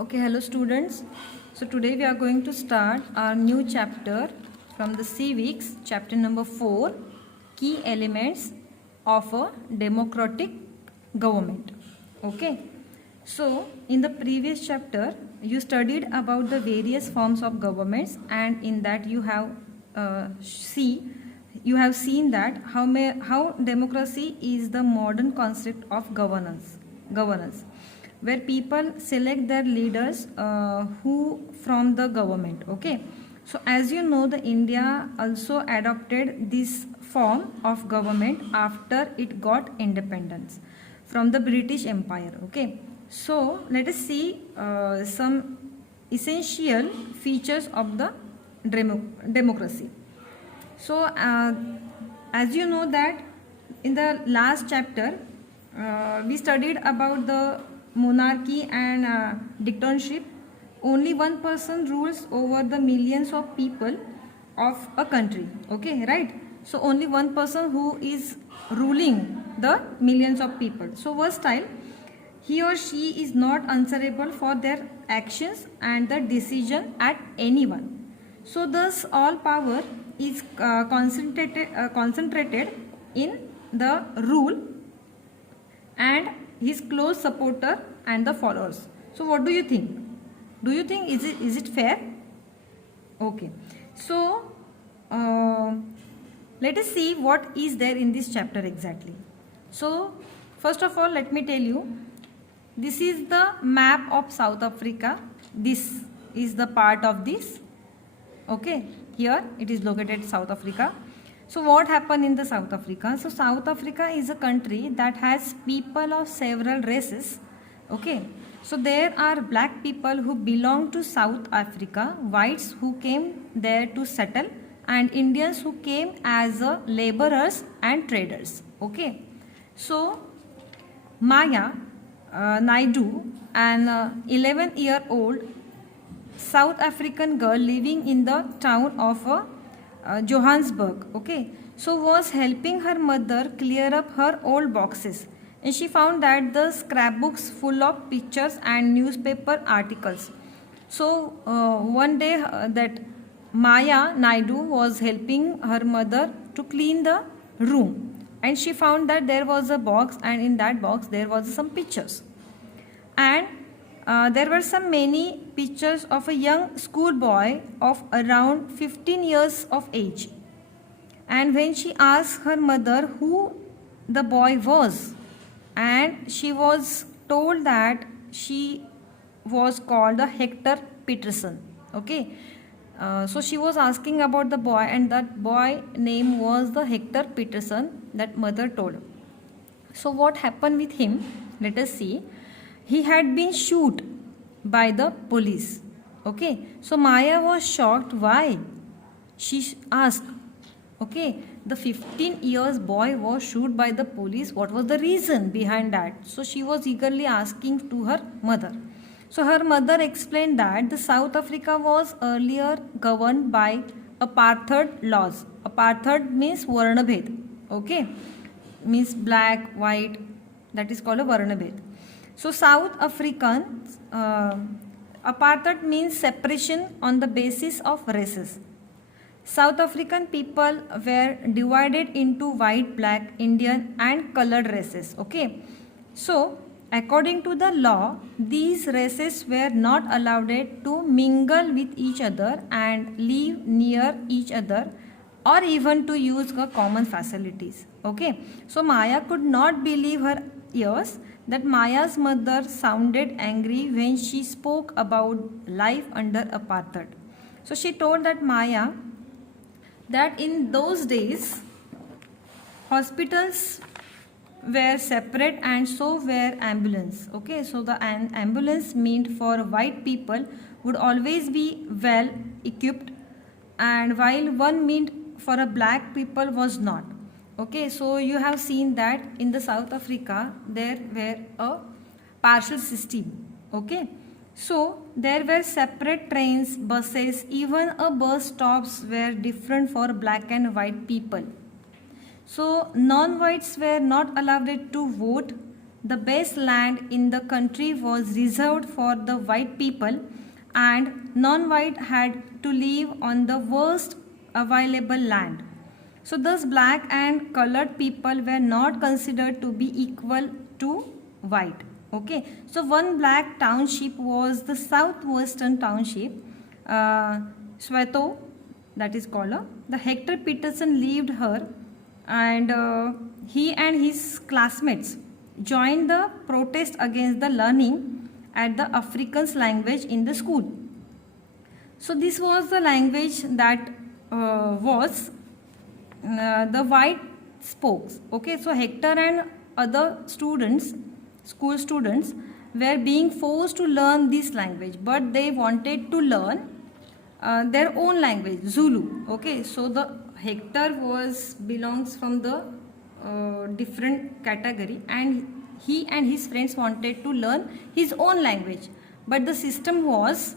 Okay, hello students. So today we are going to start our new chapter from the civics, chapter number 4, key elements of a democratic government. Okay. So in the previous chapter you studied about the various forms of governments, and in that you have seen that how democracy is the modern concept of governance where people select their leaders who from the government. Okay, so as you know, the India also adopted this form of government after it got independence from the British Empire. Okay, so let us see some essential features of the democracy. So as you know that in the last chapter we studied about the monarchy and dictatorship. Only one person rules over the millions of people of a country. Okay, right? So only one person who is ruling the millions of people. So versatile, he or she is not answerable for their actions and the decision at anyone. So thus all power is concentrated in the rule and his close supporter and the followers. So what do you think? Do you think is it fair? Okay. So let us see what is there in this chapter exactly. So first of all, let me tell you, this is the map of South Africa. This is the part of this. Okay, here it is located South Africa. So what happened in the South Africa? So South Africa is a country that has people of several races. Okay, so there are black people who belong to South Africa, whites who came there to settle, and Indians who came as laborers and traders. Okay, so Maya Naidu, an 11-year-old South African girl living in the town of Johannesburg, okay, so was helping her mother clear up her old boxes, and she found that the scrapbooks full of pictures and newspaper articles. So one day that Maya Naidu was helping her mother to clean the room, and she found that there was a box, and in that box there was some pictures, and there were some many pictures of a young schoolboy of around 15 years of age. And when she asked her mother who the boy was, and she was told that she was called Hector Peterson. Okay, so she was asking about the boy, and that boy name was the Hector Peterson, that mother told. So what happened with him? Let us see. He had been shot by the police. Okay, so Maya was shocked. Why? She asked. Okay, the 15 years boy was shot by the police. What was the reason behind that? So she was eagerly asking to her mother. So her mother explained that the South Africa was earlier governed by apartheid laws. Apartheid means varnabhed. Okay, means black, white. That is called a varnabhed. So South Africans, apartheid means separation on the basis of races. South African people were divided into white, black, Indian and colored races. Okay. So according to the law, these races were not allowed to mingle with each other and live near each other, or even to use the common facilities. Okay. So Maya could not believe her ears that Maya's mother sounded angry when she spoke about life under apartheid. So she told that Maya that in those days hospitals were separate and so were ambulance. Okay, so the ambulance meant for white people would always be well equipped, and while one meant for a black people was not. Okay, so you have seen that in the South Africa there were a partial system. Okay, so there were separate trains, buses, even a bus stops were different for black and white people. So non-whites were not allowed to vote, the best land in the country was reserved for the white people and non-white had to live on the worst available land. So thus black and colored people were not considered to be equal to white. Okay, so one black township was the southwestern township, Sweto, that is called. The Hector Peterson lived here, and he and his classmates joined the protest against the learning at the Afrikaans language in the school. So this was the language that was the white spokes. Okay, so Hector and other students, school students, were being forced to learn this language, but they wanted to learn their own language, Zulu. Okay, so the Hector belongs from the different category, and he and his friends wanted to learn his own language, but the system was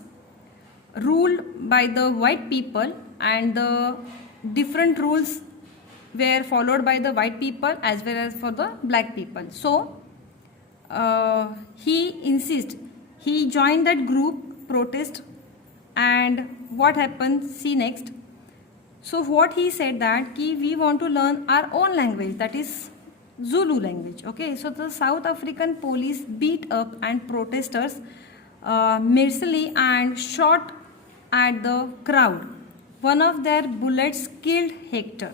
ruled by the white people, and the different rules were followed by the white people as well as for the black people. So he joined that group protest, and what happened, see next. So what he said that we want to learn our own language, that is Zulu language. Okay, so the South African police beat up and protesters mercilessly and shot at the crowd. One of their bullets killed Hector.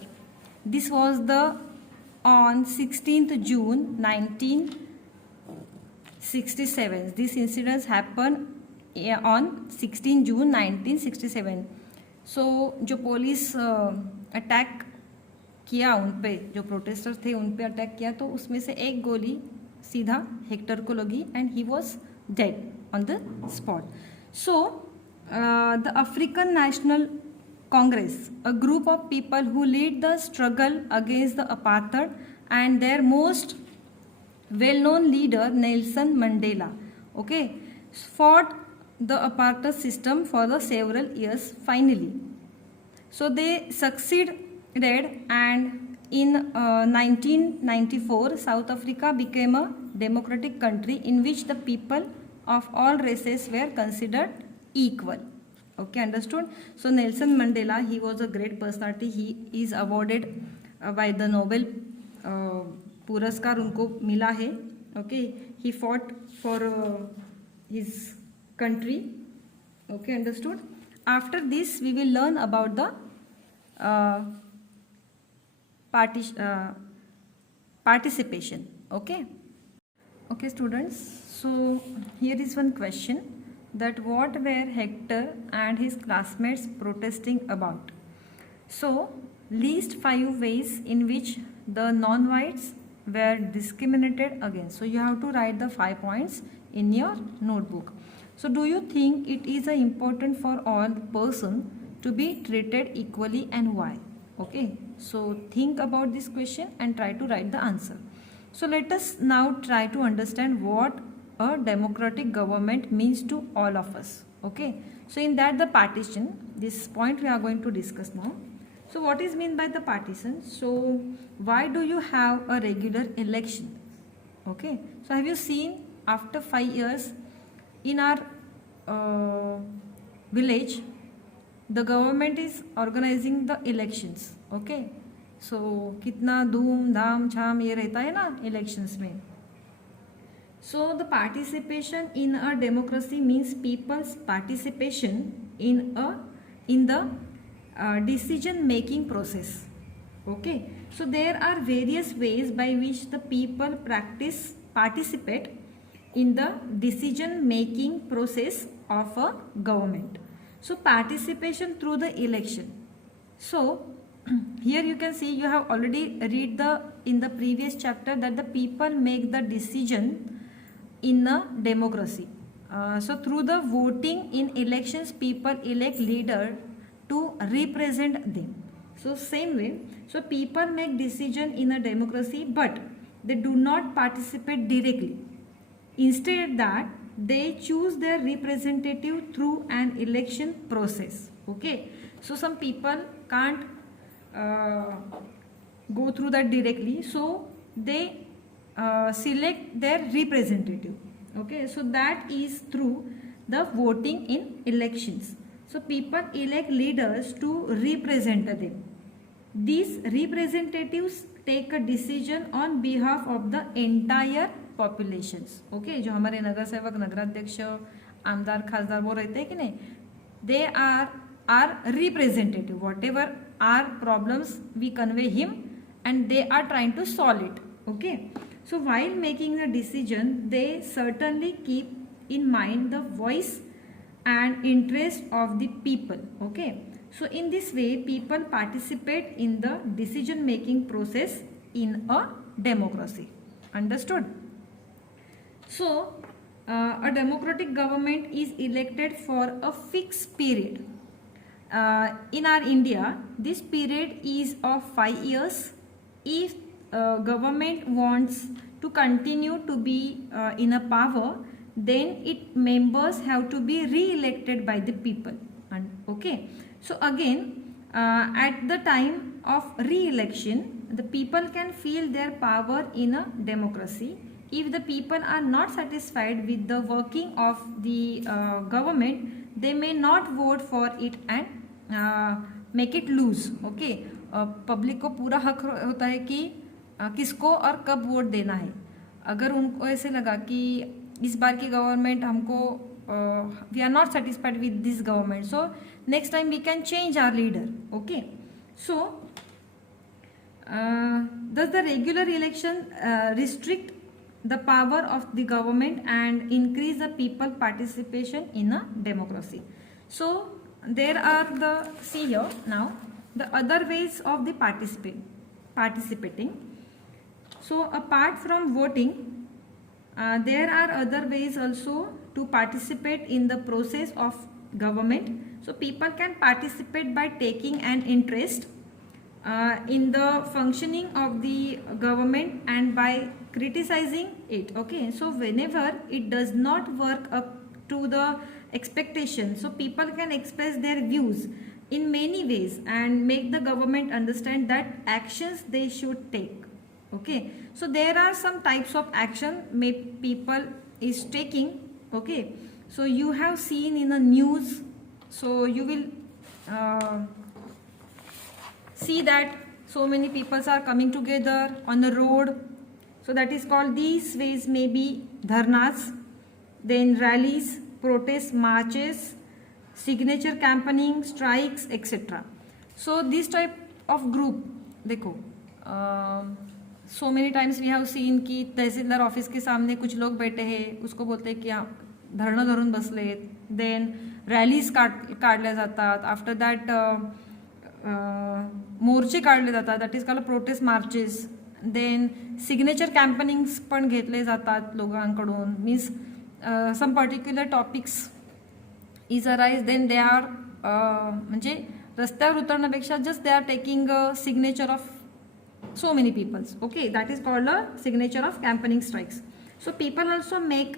This was on 16th June 1967. This incident happened on 16 June 1967. So जो police attack किया उन पे, जो protester थे उन पे attack किया, तो उसमें से एक गोली सीधा हेक्टर को लगी and he was dead on the spot. So the African National Congress, a group of people who lead the struggle against the apartheid, and their most well-known leader Nelson Mandela, okay, fought the apartheid system for the several years finally. So they succeeded, and in 1994 South Africa became a democratic country in which the people of all races were considered equal. Okay, understood? So Nelson Mandela, he was a great personality. He is awarded by the Nobel पुरस्कार उनको मिला है. Okay, he fought for his country. Okay, understood? After this we will learn about the participation. Okay, okay students, so here is one question, that what were Hector and his classmates protesting about? So list 5 ways in which the non-whites were discriminated against. So you have to write the 5 points in your notebook. So do you think it is important for all person to be treated equally, and why? Okay, so think about this question and try to write the answer. So let us now try to understand what a democratic government means to all of us. Okay, so in that the partition, this point we are going to discuss now. So what is meant by the partition? So why do you have a regular election? Okay, so have you seen after 5 years in our village the government is organizing the elections. Okay, so कितना धूम धाम छाम ये रहता है ना elections में. So the participation in a democracy means people's participation in the decision making process. Okay, so there are various ways by which the people participate in the decision making process of a government. So participation through the election. So here you can see, you have already read in the previous chapter that the people make the decision in a democracy. So through the voting in elections, people elect leader to represent them. So same way, so people make decision in a democracy, but they do not participate directly. Instead that they choose their representative through an election process. Okay, so some people can't go through that directly, so they select their representative. Okay, so that is through the voting in elections. So people elect leaders to represent them. These representatives take a decision on behalf of the entire populations. Okay, जो हमारे नगर सेवक, नगराध्यक्ष, आमदार, खासदार वो रहते हैं कि नहीं, they are representative. Whatever our problems we convey him and they are trying to solve it. Okay, so while making the decision, they certainly keep in mind the voice and interest of the people. Okay, so in this way people participate in the decision making process in a democracy. Understood? So a democratic government is elected for a fixed period. In our India, this period is of 5 years. If government wants to continue to be in a power, then its members have to be re-elected by the people. And okay, so again at the time of re-election, the people can feel their power in a democracy. If the people are not satisfied with the working of the government, they may not vote for it and make it lose. Okay, public को पूरा हक होता है कि किसको और कब vote देना है. अगर उनको ऐसे लगा कि इस बार की गवर्नमेंट हमको we are not satisfied with this government, so next time we can change our leader. Okay, so does the regular election restrict the power of the government and increase the people participation in a democracy? So there are the, see here now, the other ways of the participating. So apart from voting, there are other ways also to participate in the process of government. So people can participate by taking an interest in the functioning of the government and by criticizing it. Okay, so whenever it does not work up to the expectation, so people can express their views in many ways and make the government understand that actions they should take. Okay, so there are some types of action people is taking. Okay, so you have seen in the news, so you will see that so many people are coming together on the road. So that is called, these ways may be dharnas, then rallies, protests, marches, signature campaigning, strikes, etc. So this type of group, देखो so many times we have seen कि तहसीलदार office के सामने कुछ लोग बैठे हैं, उसको बोलते हैं कि आप धरणं धरून बसले. देन रॅलीज काढल्या जातात. आफ्टर दॅट मोर्चे काढले जातात, that is called protest marches. Then signature campaignings पण घेतले जातात लोकांकडून. Means some particular topics is arise, then they are म्हणजे रस्त्यावर उतरण्यापेक्षा just they are taking signature of so many peoples. Okay, that is called a signature of campaigning strikes. So people also make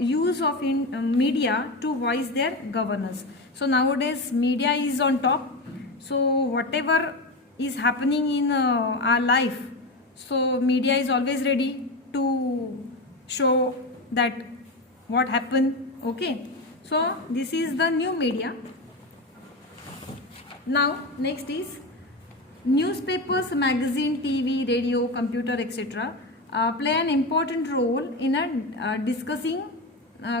use of media to voice their governors. So nowadays media is on top. So whatever is happening in our life, so media is always ready to show that what happened. Okay, so this is the new media. Now next is newspapers, magazine, TV, radio, computer, etc. Play an important role in discussing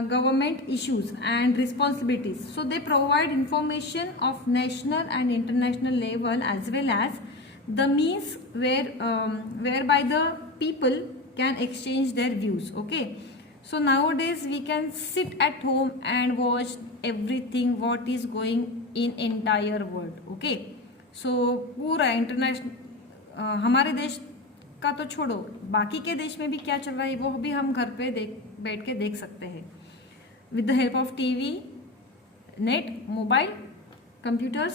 government issues and responsibilities. So they provide information of national and international level, as well as the means whereby the people can exchange their views. Okay, so nowadays we can sit at home and watch everything what is going in entire world. Okay, सो पूरा international हमारे देश का तो छोड़ो, बाकी के देश में भी क्या चल रहा है वो भी हम घर पे बैठ के देख सकते हैं with the help of TV, net, mobile, computers.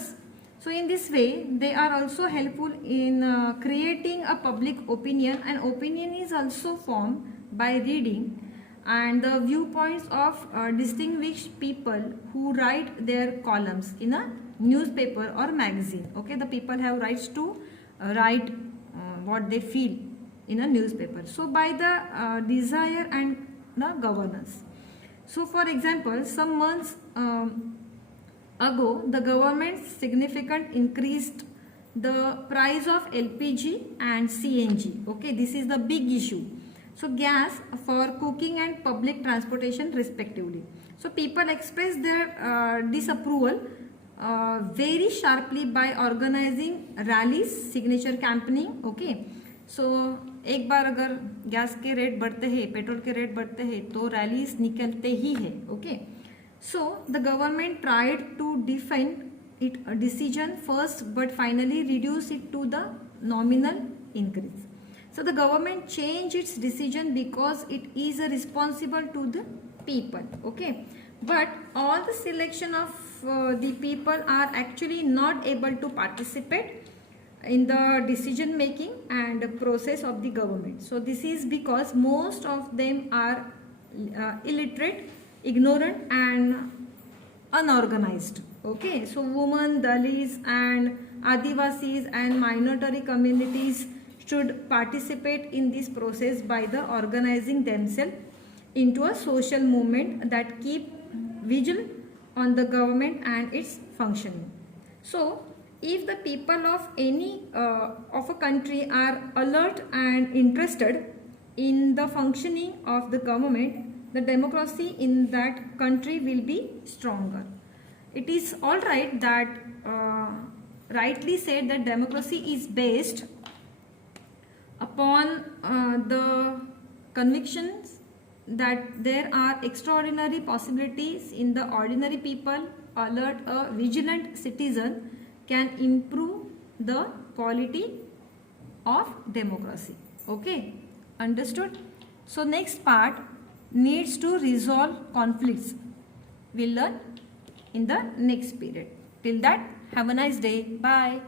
So in this way they are also helpful in creating a public opinion, and opinion is also form by reading and the viewpoints of distinguished people who write their columns in a newspaper or magazine. Okay, the people have rights to write what they feel in a newspaper. So by the desire and the governance. So for example, some months ago, the government significant increased the price of LPG and CNG. Okay, this is the big issue. So gas for cooking and public transportation respectively. So people expressed their disapproval very sharply by organizing rallies, signature campaigning. Okay, so एक बार अगर gas के rate बढ़ते हैं, petrol के rate बढ़ते हैं, तो rallies निकलते ही है. Okay, so the government tried to define it a decision first but finally reduce it to the nominal increase. So the government changed its decision because it is responsible to the people. Okay, but all the selection of the people are actually not able to participate in the decision making and process of the government. So this is because most of them are illiterate, ignorant and unorganized. Okay, so women, Dalits and Adivasis and minority communities should participate in this process by the organizing themselves into a social movement that keep vigil on the government and its functioning. So if the people of any of a country are alert and interested in the functioning of the government, the democracy in that country will be stronger. It is all right that rightly said that democracy is based upon the convictions that there are extraordinary possibilities in the ordinary people. Alert, a vigilant citizen can improve the quality of democracy. Okay, understood? So next part needs to resolve conflicts. We'll learn in the next period. Till that, have a nice day. Bye.